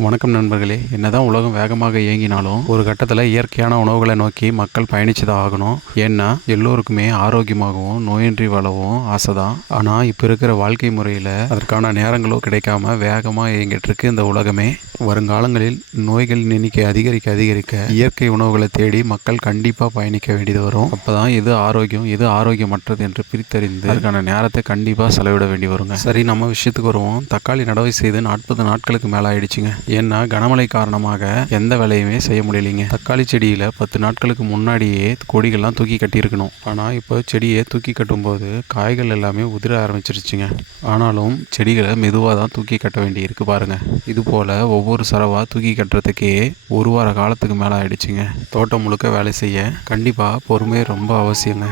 வணக்கம் நண்பர்களே. என்னதான் உலகம் வேகமாக இயங்கினாலும் ஒரு கட்டத்தில் இயற்கையான உணவுகளை நோக்கி மக்கள் பயணிச்சு தான் ஆகணும். ஏன்னா எல்லோருக்குமே ஆரோக்கியமாகவும் நோயின்றி வாழவும் ஆசை தான். ஆனால் இப்போ இருக்கிற வாழ்க்கை முறையில் அதற்கான நேரங்களோ கிடைக்காம வேகமாக இயங்கிட்டு இருக்கு இந்த உலகமே. வருங்காலங்களில் நோய்கள் எண்ணிக்கை அதிகரிக்க அதிகரிக்க இயற்கை உணவுகளை தேடி மக்கள் கண்டிப்பாக பயணிக்க வேண்டியது வரும். அப்போ தான் எது ஆரோக்கியம் எது ஆரோக்கியமற்றது என்று பிரித்தறிந்து அதுக்கான நேரத்தை கண்டிப்பாக செலவிட வேண்டி வருங்க. சரி, நம்ம விஷயத்துக்கு வருவோம். தக்காளி நடவு செய்து 40 நாட்களுக்கு மேலே ஆயிடுச்சுங்க. ஏன்னா கனமழை காரணமாக எந்த வேலையுமே செய்ய முடியலைங்க. தக்காளி செடியில் 10 நாட்களுக்கு முன்னாடியே கொடிகள்லாம் தூக்கி கட்டியிருக்கணும். ஆனால் இப்போ செடியை தூக்கி கட்டும்போது காய்கள் எல்லாமே உதிர ஆரம்பிச்சிருச்சுங்க. ஆனாலும் செடிகளை மெதுவாக தான் தூக்கி கட்ட வேண்டி இருக்கு பாருங்க. இது போல் ஒவ்வொரு சரவா தூக்கி கட்டுறதுக்கே ஒரு வார காலத்துக்கு மேலே ஆயிடுச்சுங்க. தோட்டம் முழுக்க வேலை செய்ய கண்டிப்பாக பொறுமை ரொம்ப அவசியங்க.